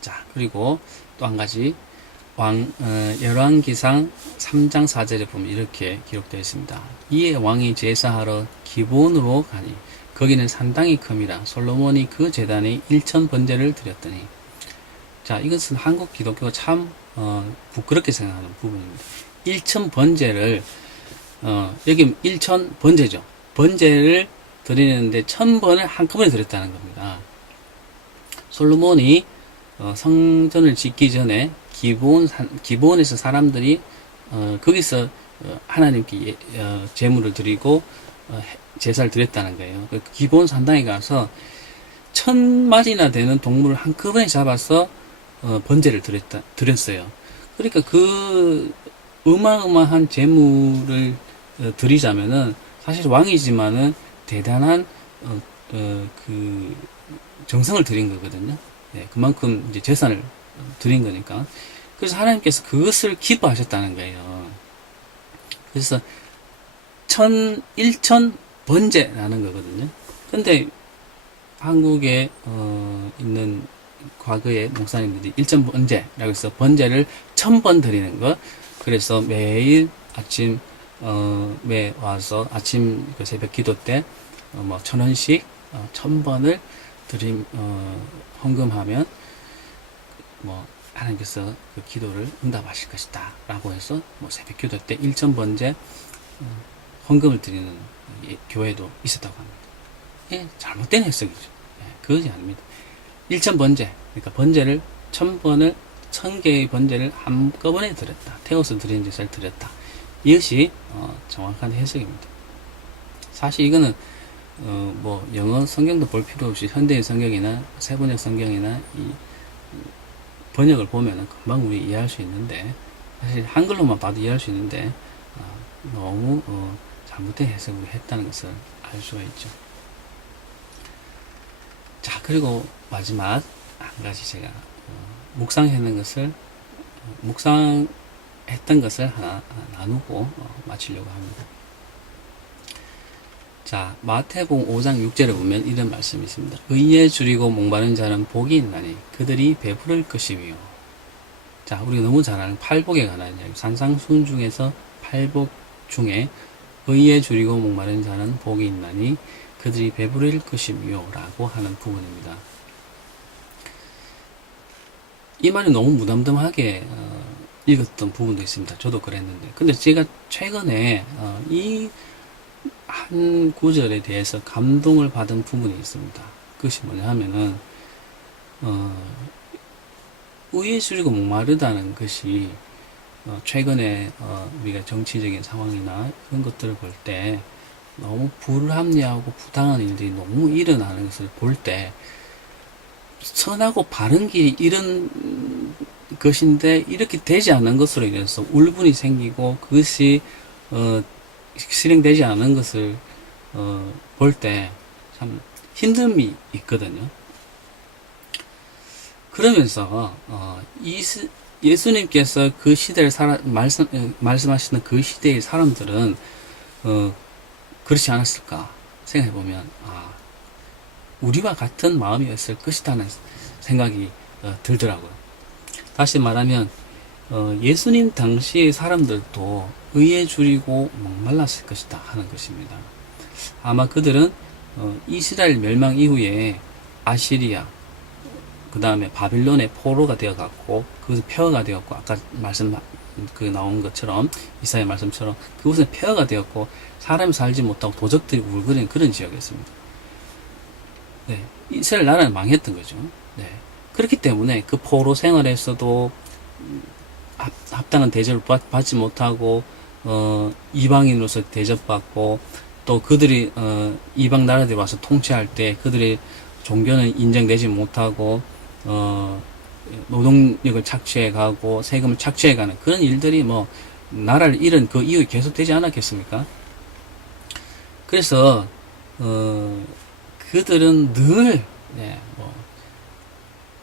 자, 그리고 또 한 가지 열왕기상 3장 4절에 보면 이렇게 기록되어 있습니다. 이에 왕이 제사하러 기브온으로 가니 거기는 상당히 큼이라 솔로몬이 그 제단에 1000번제를 드렸더니. 자, 이것은 한국 기독교가 참 부끄럽게 생각하는 부분입니다. 1000번제를 여기 1000번제죠. 번제를 드리는데 1000번을 한꺼번에 드렸다는 겁니다. 솔로몬이 성전을 짓기 전에 기브온에서 사람들이 거기서 하나님께 제물을 드리고 제사를 드렸다는 거예요. 그 기브온 산당에 가서 1000마리나 되는 동물을 한꺼번에 잡아서 번제를 드렸어요. 그러니까 그 어마어마한 제물을 드리자면은 사실 왕이지만은 대단한 그 정성을 드린 거거든요. 예, 그만큼 이제 재산을 드린 거니까. 그래서 하나님께서 그것을 기뻐하셨다는 거예요. 그래서 1000번제라는 거거든요. 근데 한국에 있는 과거의 목사님들이 1000번제라고 해서 번제를 1000번 드리는 것. 그래서 매일 아침 매 와서 아침 그 새벽 기도 때 뭐 1000원씩 1000번을 헌금하면 뭐 하나님께서 그 기도를 응답하실 것이다 라고 해서 뭐 새벽 기도 때 1000번제 헌금을 드리는 교회도 있었다고 합니다. 예, 잘못된 해석이죠. 예, 그것이 아닙니다. 1000번제, 그러니까 번제를 1000번을 1000개의 번제를 한꺼번에 드렸다. 태워서 드린 제사를 드렸다. 이것이 정확한 해석입니다. 사실 이거는 뭐 영어 성경도 볼 필요 없이 현대인 성경이나 세번역 성경이나 이 번역을 보면은 금방 우리 이해할 수 있는데, 사실 한글로만 봐도 이해할 수 있는데 너무 잘못된 해석을 했다는 것을 알 수가 있죠. 자, 그리고 마지막 한 가지 제가 묵상했던 것을 하나 나누고 마치려고 합니다. 자, 마태복음 5장 6절에 보면 이런 말씀이 있습니다. 의에 줄이고 목마른 자는 복이 있나니 그들이 배부를 것이며. 자, 우리가 너무 잘 아는 팔복에 관한 이야기, 산상수훈 중에서 팔복 중에 의에 줄이고 목마른 자는 복이 있나니 그들이 배부를 것이며 라고 하는 부분입니다. 이 말이 너무 무덤덤하게 읽었던 부분도 있습니다. 저도 그랬는데, 근데 제가 최근에 이 한 구절에 대해서 감동을 받은 부분이 있습니다. 그것이 뭐냐 하면은 의에 줄이고 목마르다는 것이 최근에 우리가 정치적인 상황이나 그런 것들을 볼 때 너무 불합리하고 부당한 일들이 너무 일어나는 것을 볼 때 선하고 바른 길이 이런 것인데 이렇게 되지 않는 것으로 인해서 울분이 생기고 그것이 실행되지 않은 것을 볼 때 참 힘듦이 있거든요. 그러면서 예수님께서 그 시대를 말씀하시는 그 시대의 사람들은 그렇지 않았을까 생각해 보면 우리와 같은 마음이었을 것이라는 생각이 들더라고요. 다시 말하면 예수님 당시의 사람들도 의에 줄이고 목말랐을 것이다 하는 것입니다. 아마 그들은 이스라엘 멸망 이후에 아시리아, 그 다음에 바빌론의 포로가 되어갔고 그것은 폐허가 되었고, 아까 말씀 나온 것처럼 이사야 말씀처럼 그곳은 폐허가 되었고 사람이 살지 못하고 도적들이 울거리는 그런 지역이었습니다. 네, 이스라엘 나라는 망했던 거죠. 네, 그렇기 때문에 그 포로 생활에서도 합당한 대접을 받지 못하고 이방인으로서 대접받고, 또 그들이 이방 나라들이 와서 통치할 때 그들의 종교는 인정되지 못하고 노동력을 착취해가고 세금을 착취해가는 그런 일들이 뭐 나라를 잃은 그 이후에 계속되지 않았겠습니까? 그래서 그들은 늘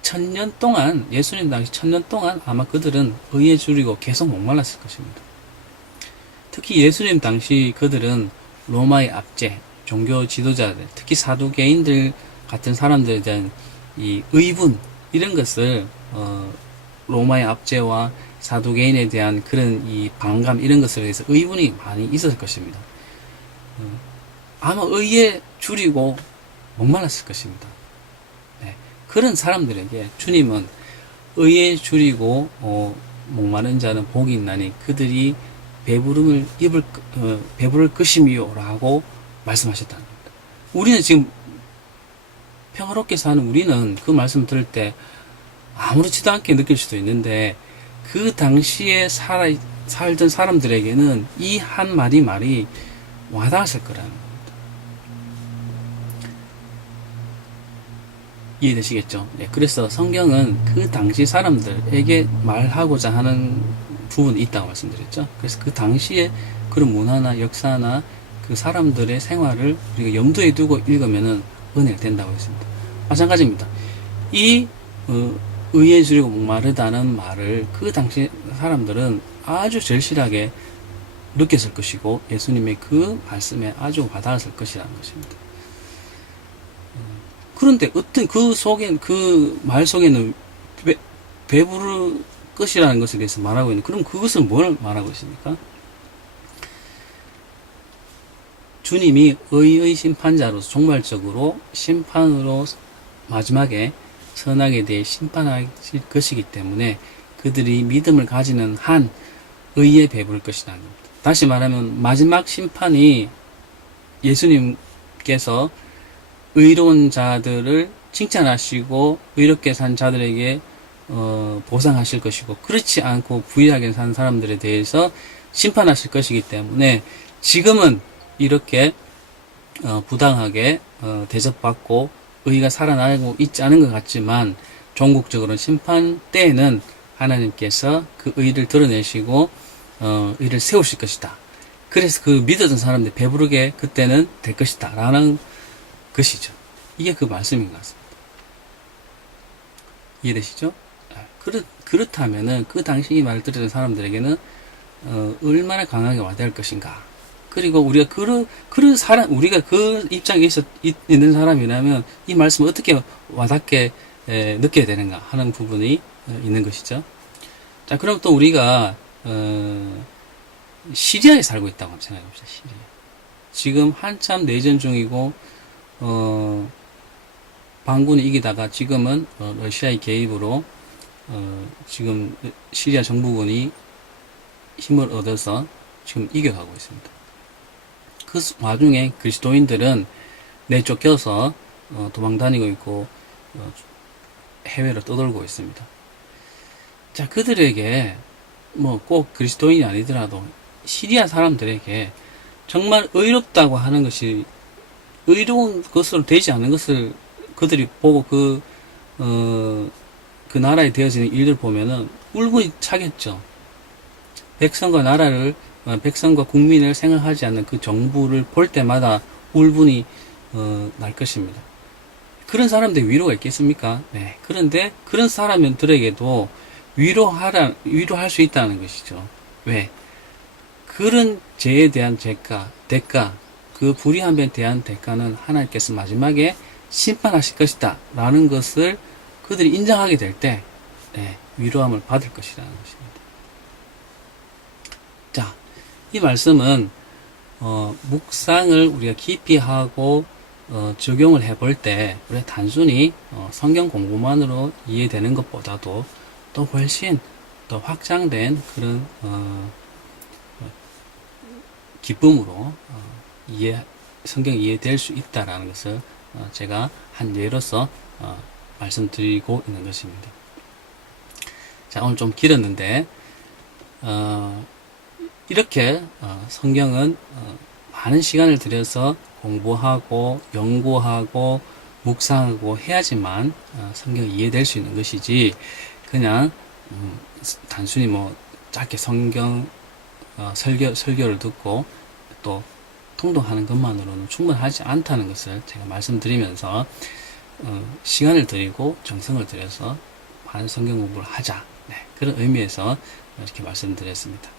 천년 동안, 예수님 당시 1000년 동안 아마 그들은 의에 줄이고 계속 목말랐을 것입니다. 특히 예수님 당시 그들은 로마의 압제, 종교 지도자들, 특히 사두개인들 같은 사람들에 대한 이 의분, 이런 것을 로마의 압제와 사두개인에 대한 그런 이 반감 이런 것에 대해서 의문이 많이 있었을 것입니다. 아마 의에 줄이고 목말랐을 것입니다. 네. 그런 사람들에게 주님은 의에 줄이고 목마른 자는 복이 있나니 그들이 배부를 것임이요라고 말씀하셨다는 겁니다. 우리는 지금 평화롭게 사는 우리는 그 말씀 들을 때 아무렇지도 않게 느낄 수도 있는데 그 당시에 살던 사람들에게는 이 한 말이 와닿았을 거라는 겁니다. 이해되시겠죠? 네, 그래서 성경은 그 당시 사람들에게 말하고자 하는 부분이 있다고 말씀드렸죠. 그래서 그 당시에 그런 문화나 역사나 그 사람들의 생활을 우리가 염두에 두고 읽으면은 은혜가 된다고 했습니다. 마찬가지입니다. 이 의에 줄이고 목마르다는 말을 그 당시 사람들은 아주 절실하게 느꼈을 것이고 예수님의 그 말씀에 아주 와닿았을 것이라는 것입니다. 그런데 어떤 그 말 속에는 배부를 것이라는 것에 대해서 말하고 있는, 그럼 그것은 뭘 말하고 있습니까? 주님이 의의 심판자로서 종말적으로 심판으로 마지막에 선악에 대해 심판하실 것이기 때문에 그들이 믿음을 가지는 한 의에 배부를 것이라는 겁니다. 다시 말하면 마지막 심판이 예수님께서 의로운 자들을 칭찬하시고 의롭게 산 자들에게 보상하실 것이고 그렇지 않고 부유하게 산 사람들에 대해서 심판하실 것이기 때문에 지금은 이렇게 부당하게 대접받고 의가 살아나고 있지 않은 것 같지만 종국적으로 심판 때에는 하나님께서 그 의를 드러내시고 의를 세우실 것이다. 그래서 그 믿었던 사람들 배부르게 그때는 될 것이다 라는 것이죠. 이게 그 말씀인 것 같습니다. 이해되시죠? 그렇다면은 그 당시 이 말을 들었던 사람들에게는 얼마나 강하게 와닿을 것인가. 그리고 우리가 우리가 그 입장에 있는 사람이라면 이 말씀을 어떻게 와닿게 느껴야 되는가 하는 부분이 있는 것이죠. 자, 그럼 또 우리가 시리아에 살고 있다고 한번 생각해 봅시다. 시리아. 지금 한참 내전 중이고 반군이 이기다가 지금은 러시아의 개입으로 지금 시리아 정부군이 힘을 얻어서 지금 이겨가고 있습니다. 그 와중에 그리스도인들은 내쫓겨서 도망다니고 있고 해외로 떠돌고 있습니다. 자, 그들에게 뭐 꼭 그리스도인이 아니더라도 시리아 사람들에게 정말 의롭다고 하는 것이 의로운 것으로 되지 않는 것을 그들이 보고 그 나라에 되어지는 일들 보면은 울분이 차겠죠. 백성과 국민을 생각하지 않는 그 정부를 볼 때마다 울분이 날 것입니다. 그런 사람들의 위로가 있겠습니까? 네. 그런데 그런 사람들에게도 위로할 수 있다는 것이죠. 왜? 그런 죄에 대한 대가, 그 불의함에 대한 대가는 하나님께서 마지막에 심판하실 것이다 라는 것을 그들이 인정하게 될 때 위로함을 받을 것이라는 것입니다. 자, 이 말씀은 묵상을 우리가 깊이 하고 적용을 해볼 때 우리가 단순히 성경 공부만으로 이해되는 것보다도 또 훨씬 더 확장된 그런 기쁨으로 성경이 이해될 수 있다라는 것을 제가 한 예로서 말씀드리고 있는 것입니다. 자, 오늘 좀 길었는데 이렇게 성경은 많은 시간을 들여서 공부하고 연구하고 묵상하고 해야지만 성경이 이해될 수 있는 것이지 그냥 단순히 뭐 짧게 성경 설교를 듣고 또 통독하는 것만으로는 충분하지 않다는 것을 제가 말씀드리면서 시간을 들이고 정성을 들여서 많은 성경 공부를 하자, 그런 의미에서 이렇게 말씀드렸습니다.